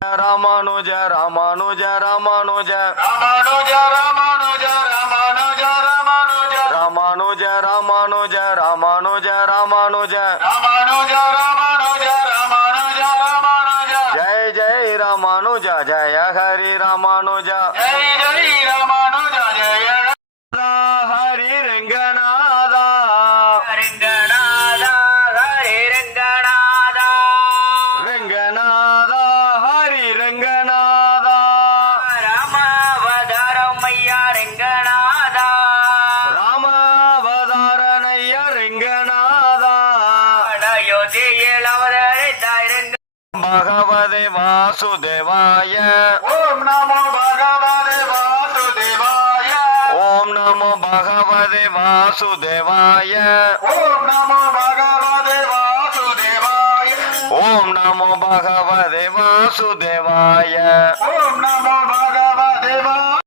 ராமானுஜ ராமானுஜ ராமானுஜ ராமானுஜ ராமானுஜ ராமானுஜ ராமானுஜ ராமானுஜ ராமானுஜ ராமானுஜ ராமானுஜ ராமானுஜ ராமானுஜ ராமானுஜ ராமானுஜ ஜெய ஜெய ராமானுஜ ஜெய ஹரி ராமானுஜ ஜெய ஜெய ராமானுஜ ஜெய ஹரி ரங்கநாதா ரங்கநாதா ஹரி ரங்கநாதா ரங்கநாதா ஹரி ரங்கநாதா ராமாவதாரம் ஐயா ரங்கநாதா ராமாவதாரணைய ரங்கநாதா அயோத்தியில் அவதரித்தாய் ரங்க பகவதே வாசுதேவாய ஓம் நமோ பகவதே வாசுதேவாய ஓம் நமோ பகவதே வாசுதேவாய ஓம் நமோ பகவதே வாசுதேவாய ஓம் நமோ பகவதே வாசுதேவாய